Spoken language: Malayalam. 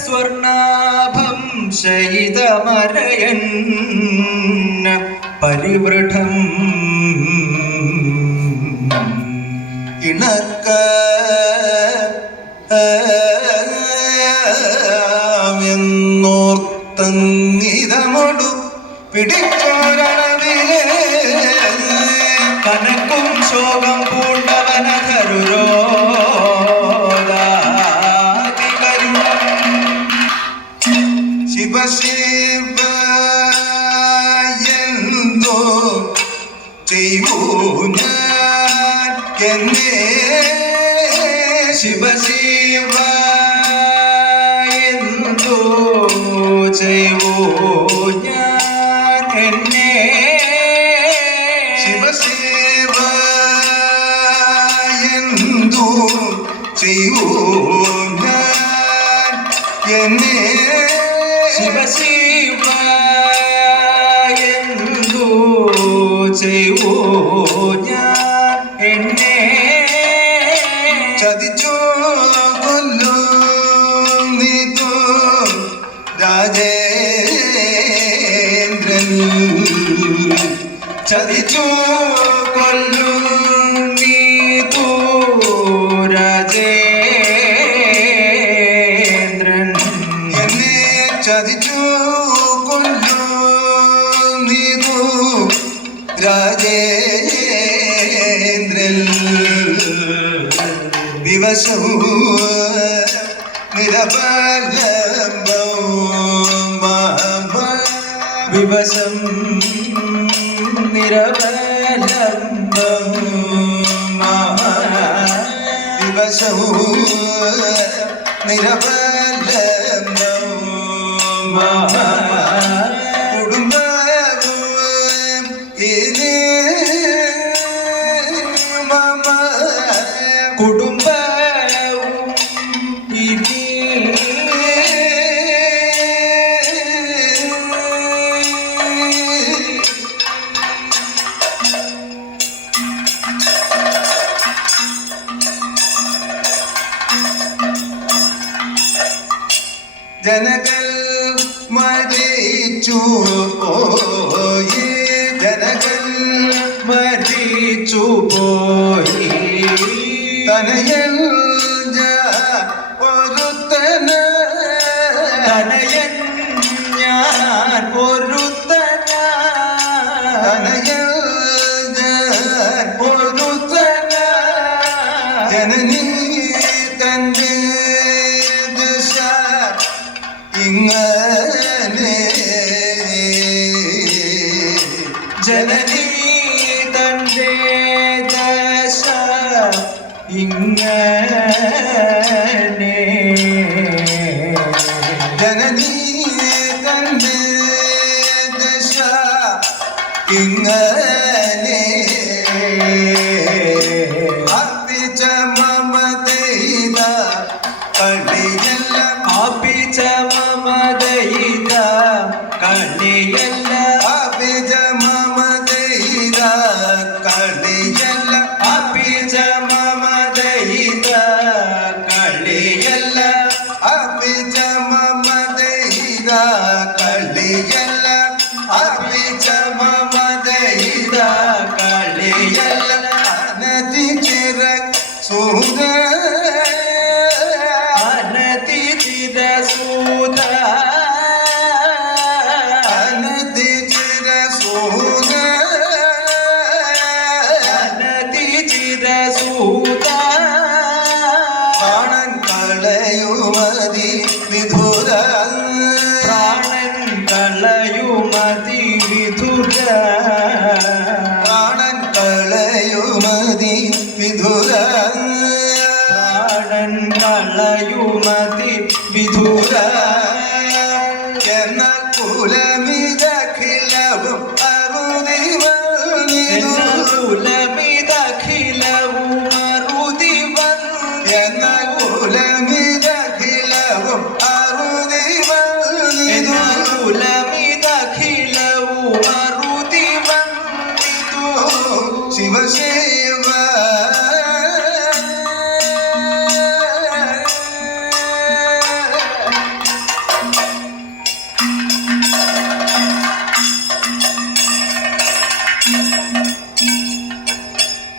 സ്വർണാഭം ശയിതമരയൻ പരിവൃഢം ഇണക്ക എന്നോർത്തങ്ങിതമൊടു പിടിച്ചോരളവിലെ കനക്കും ശോകം പൂണ്ടവനധരുരോദാതികരുണം ശിവശിവ എന്തോ ചെയ്യൂ ഞാൻ എന്നെ ശിവശിവ എന്തോ ചെയ്യൂ ഞാൻ എന്നെ ശിവശിവ എന്തോ ചെയ്യൂ ഞാൻ എന്നെ ശിവശിവ എന്തോ ചെയ്യൂ ഞാൻ എന്നെ ചതിച്ചോ കൊല്ലോ നീതോ രാജേന്ദ്രൻ ചതിച്ചു കൊല്ലു നീതു രാജേന്ദ്രൻ എന്നെ ചതിച്ചു കൊല്ലോ നീതു രാജേന്ദ്രൻ വിവശോ വിവശം നിരവലംബം വിവശോ നിരവലംബം കുടുംബവും ഇനി മമ കുടുംബവും ഇനി ജനകൾ മരിച്ചു പോയി ജനകൾ മരിച്ചു പോയി തനയൻ ഒരുത്തന തനയൻ ഞാൻ ഒരുത്തന തനയൻ ഒരുത്തന ജനനീ തന്റെ ദശ ഇങ്ങനെ ജനനീ തന്റെ ദശ ഇങ്ങനെ ജനനീ തന്റെ ദശ ഇങ്ങനെ അർപ്പിച്ച മമതൈത കളിയല്ല ആപിച്ച മമതയിത കളിയല്ല അർപ്പിച്ച മമതൈത കളിയല്ല ആപിച്ച മമതയിത കളിയല്ല അർപ്പിച്ച മമതൈത കളിയല്ല അർപ്പിച്ച മമതൈത കളിയല്ല അനതി ചിര സൂര അനതി ചിരസൂത അനതി ചിര സൂര അനതി ചിരസൂത പ്രാണൻ കളയുമതി വിധുര പ്രാണൻ കളയുമതി വിധുര പ്രാണൻ കളയുമതി വിധുര പ്രാണൻ കളയുമതി വിധുര എന്ന കുലമിതഖിലവും അറുതിവനിതു കുലമിതഖിലവും അറുതി എന്ന കുലമിതഖിലവും